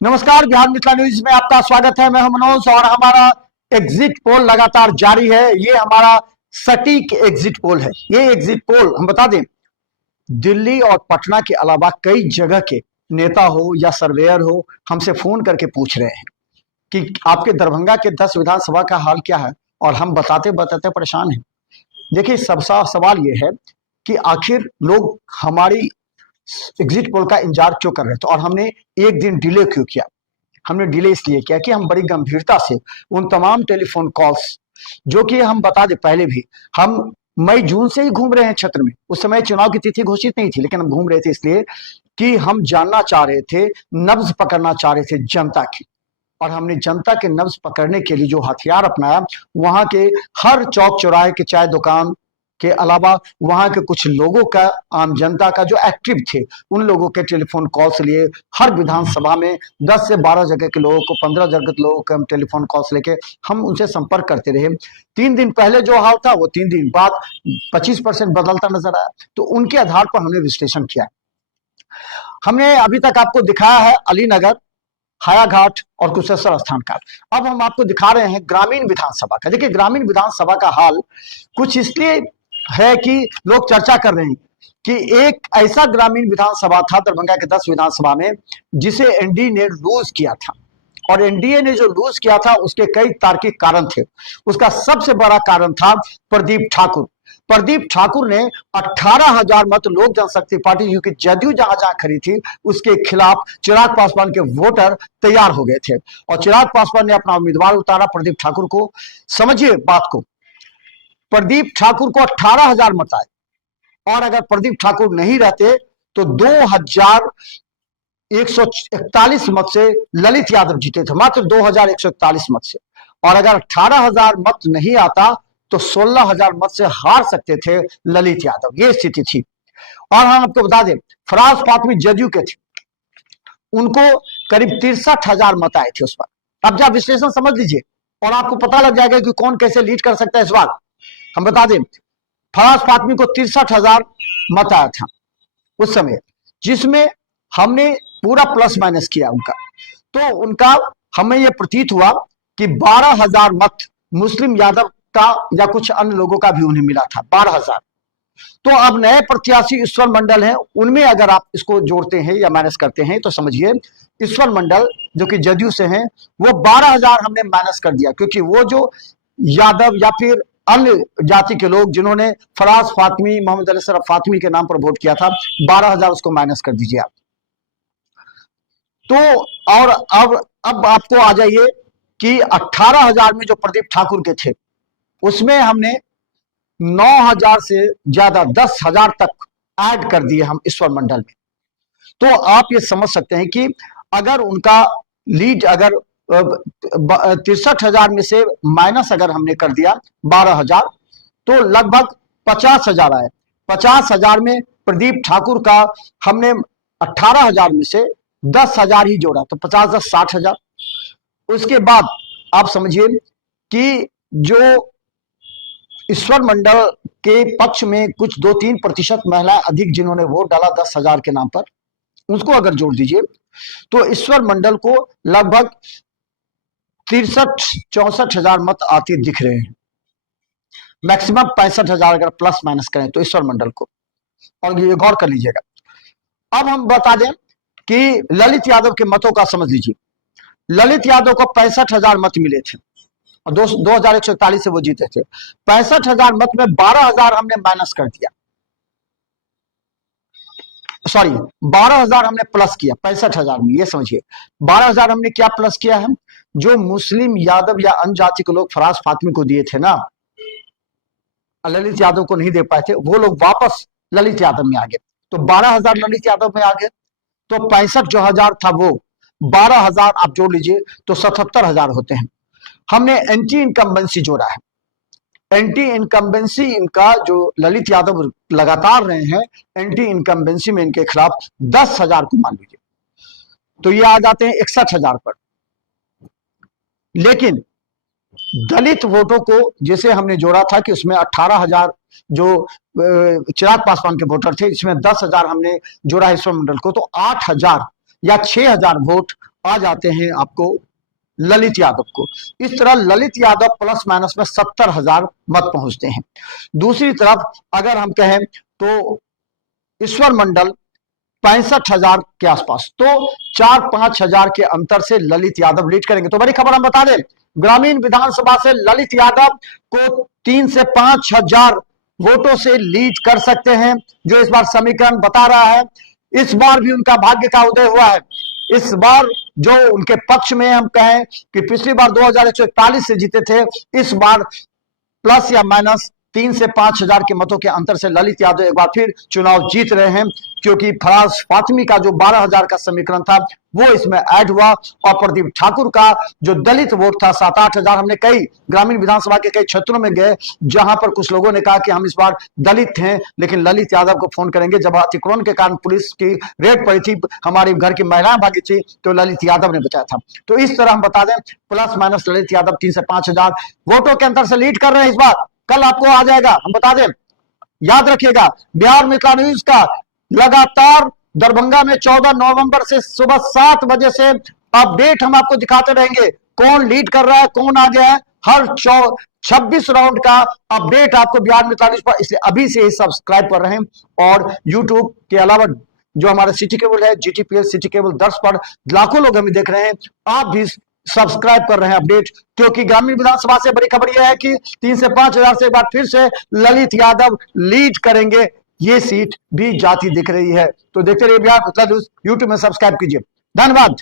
नमस्कार, बिहार मिथिला न्यूज में आपका स्वागत है। मैं हूं मनोज और हमारा एग्जिट पोल लगातार जारी है। ये हमारा सटीक एग्जिट पोल है। ये एग्जिट पोल हम बता दें, दिल्ली और पटना के अलावा कई जगह के नेता हो या सर्वेयर हो हमसे फोन करके पूछ रहे हैं कि आपके दरभंगा के 10 विधानसभा का हाल क्या है, और हम बताते बताते परेशान हैं। देखिए, सबसा सवाल यह है कि आखिर लोग हमारी एग्जिट पोल का इंतजार क्यों कर रहे थे, और हमने एक दिन डिले क्यों किया। हमने डिले इसलिए किया कि हम बड़ी गंभीरता से उन तमाम टेलीफोन कॉल्स, जो कि हम बता दें पहले भी, हम मई जून से ही घूम रहे हैं क्षेत्र में। उस समय चुनाव की तिथि घोषित नहीं थी, लेकिन हम घूम रहे थे इसलिए कि हम जानना चाह रहे थे, नब्ज पकड़ना चाह रहे थे जनता की। और हमने जनता के नब्ज पकड़ने के लिए जो हथियार अपनाया, वहां के हर चौक चौराहे के चाय दुकान के अलावा वहां के कुछ लोगों का, आम जनता का जो एक्टिव थे, उन लोगों के टेलीफोन कॉल्स लिए हर विधानसभा में 10 से 12 जगह के लोगों को, 15 जगह के लोगों को हम टेलीफोन कॉल्स लेके हम उनसे संपर्क करते रहे। 3 दिन पहले जो हाल था वो 3 दिन बाद 25% बदलता नजर आया। तो उनके आधार पर हमने विश्लेषण किया। हमने अभी तक आपको दिखाया है अलीनगर, हायाघाट और कुशेश्वर स्थान का। अब हम आपको दिखा रहे हैं ग्रामीण विधानसभा का। देखिए, ग्रामीण विधानसभा का हाल कुछ इसलिए है कि लोग चर्चा कर रहे हैं कि एक ऐसा ग्रामीण विधानसभा था दरभंगा के 10 विधानसभा में, जिसे एनडीए ने लूज किया था। और एनडीए ने जो लूज किया था उसके कई तार्किक कारण थे। उसका सबसे बड़ा कारण था प्रदीप ठाकुर। प्रदीप ठाकुर ने 18,000 मत लोक जनशक्ति पार्टी, क्योंकि जदयू जहां जहां खड़ी थी, उसके खिलाफ चिराग पासवान के वोटर तैयार हो गए थे और चिराग पासवान ने अपना उम्मीदवार उतारा प्रदीप ठाकुर को। समझिए बात को, प्रदीप ठाकुर को 18,000 मत आए, और अगर प्रदीप ठाकुर नहीं रहते तो 2,141 मत से ललित यादव जीते थे, मात्र 2,141 मत से। और अगर 18,000 मत नहीं आता तो 16,000 मत से हार सकते थे ललित यादव। ये स्थिति थी। और हम आपको बता दें, फराज फातमी जदयू के थे, उनको करीब 63,000 मत आए थे उस पर। अब जब विश्लेषण समझ लीजिए और आपको पता लग जाएगा कि कौन कैसे लीड कर सकता है इस बार। हम बता दें, फराज फातमी को 63,000 मत आया था उस समय, जिसमें हमने पूरा प्लस माइनस किया उनका। तो उनका हमें यह प्रतीत हुआ कि 12,000 मत मुस्लिम यादव का या कुछ अन्य लोगों का भी उन्हें मिला था, 12,000। तो अब नए प्रत्याशी ईश्वर मंडल हैं, उनमें अगर आप इसको जोड़ते हैं या माइनस करते हैं तो समझिए ईश्वर मंडल जो कि जदयू से हैं, वो 12,000 हमने माइनस कर दिया, क्योंकि वो जो यादव या फिर अन्य जाति के लोग जिन्होंने फराज फातमी, मोहम्मद अली शरफ फातमी के नाम पर वोट किया था, 12,000 उसको माइनस कर दीजिए आप। तो और अब आपको आ जाइए कि 18,000 में जो प्रदीप ठाकुर के थे, उसमें हमने 9,000 से ज्यादा 10,000 तक ऐड कर दिए हम ईश्वर मंडल में। तो आप ये समझ सकते हैं कि अगर उनका लीड, अगर 63,000 में से माइनस अगर हमने कर दिया 12,000, तो लगभग 50,000 आए। 50,000 में प्रदीप ठाकुर का हमने 18,000 में से 10,000 ही जोड़ा, तो 50 10 60,000। उसके बाद आप समझिए कि जो ईश्वर मंडल के पक्ष में कुछ 2-3% महिलाएं अधिक जिन्होंने वोट डाला 10,000 के नाम पर, उसको अगर जोड़ दीजिए तो ईश्वर मंडल को लगभग 63-64,000 मत आते दिख रहे हैं। मैक्सिमम 65,000 अगर प्लस माइनस करें तो ईश्वर मंडल को, और ये गौर कर लीजिएगा। अब हम बता दें कि ललित यादव के मतों का समझ लीजिए। ललित यादव को 65,000 मत मिले थे और 2,141 से वो जीते थे। 65,000 मत में 12,000 हमने माइनस कर दिया, सॉरी 12,000 हमने प्लस किया 65,000 में। ये समझिए 12,000 हमने क्या प्लस किया है, जो मुस्लिम यादव या अन्य जाति के लोग फराज फातमी को दिए थे ना, ललित यादव को नहीं दे पाए थे, वो लोग वापस ललित यादव में आ गए। तो 12,000 ललित यादव में आ गए, तो 65 जो हजार था वो 12,000 आप जोड़ लीजिए तो 77,000 होते हैं। हमने एंटी इनकम्बेंसी जोड़ा है। एंटी इनकम्बेंसी इनका जो ललित यादव लगातार रहे हैं, एंटी इनकम्बेंसी में इनके खिलाफ 10,000 को मान लीजिए, तो ये आ जाते हैं 61,000 पर। लेकिन दलित वोटों को जैसे हमने जोड़ा था कि उसमें 18,000 जो चिराग पासवान के वोटर थे, इसमें 10,000 हमने जोड़ा ईश्वर मंडल को, तो 8,000 या 6,000 वोट आ जाते हैं आपको ललित यादव को। इस तरह ललित यादव प्लस माइनस में 70,000 मत पहुंचते हैं। दूसरी तरफ अगर हम कहें तो ईश्वर मंडल 65,000 के आसपास, तो 4-5 हजार के अंतर से ललित यादव लीड करेंगे। तो बड़ी खबर हम बता दें, ग्रामीण विधानसभा से ललित यादव को 3 से 5 हजार वोटों से लीड कर सकते हैं, जो इस बार समीकरण बता रहा है। इस बार भी उनका भाग्य का उदय हुआ है। इस बार जो उनके पक्ष में हम कहें कि पिछली बार 2141 से जीते थे, इस बार प्लस या माइनस 3 से 5 हजार के मतों के अंतर से ललित यादव एक बार फिर चुनाव जीत रहे हैं, क्योंकि फराज फातिमी का जो 12,000 का समीकरण था वो इसमें ऐड हुआ, और प्रदीप ठाकुर का जो दलित वोट था 7-8 हजार। हमने कई ग्रामीण विधानसभा के कई क्षेत्रों में गए जहां पर कुछ लोगों ने कहा कि हम इस बार दलित हैं, लेकिन ललित यादव को फोन करेंगे। जब अतिक्रमण के कारण पुलिस की रेड पड़ी थी, हमारी घर की महिलाएं भागी थी, तो ललित यादव ने बचाया था। तो इस तरह हम बता दें, प्लस माइनस ललित यादव 3 से 5 हजार वोटों के अंतर से लीड कर रहे हैं इस बार। कल आपको आ जाएगा, हम बता दें, याद रखिएगा, बिहार मित्र न्यूज का लगातार दरभंगा में 14 नवंबर से सुबह 7 बजे से अपडेट हम आपको दिखाते रहेंगे। कौन लीड कर रहा है, कौन आ गया है, हर 26 राउंड का अपडेट आपको बिहार मित्र न्यूज पर, इसलिए अभी से ही सब्सक्राइब कर रहे हैं। और यूट्यूब के अलावा जो हमारा सिटी केबल है, GTPL सिटी केबल दर्श पर लाखों लोग हमें देख रहे हैं, आप भी सब्सक्राइब कर रहे हैं अपडेट, क्योंकि ग्रामीण विधानसभा से बड़ी खबर यह है कि 3 से 5 हजार से एक बार फिर से ललित यादव लीड करेंगे। ये सीट भी जाती दिख रही है। तो देखते रहिए बिहार मित्र न्यूज, यूट्यूब में सब्सक्राइब कीजिए। धन्यवाद।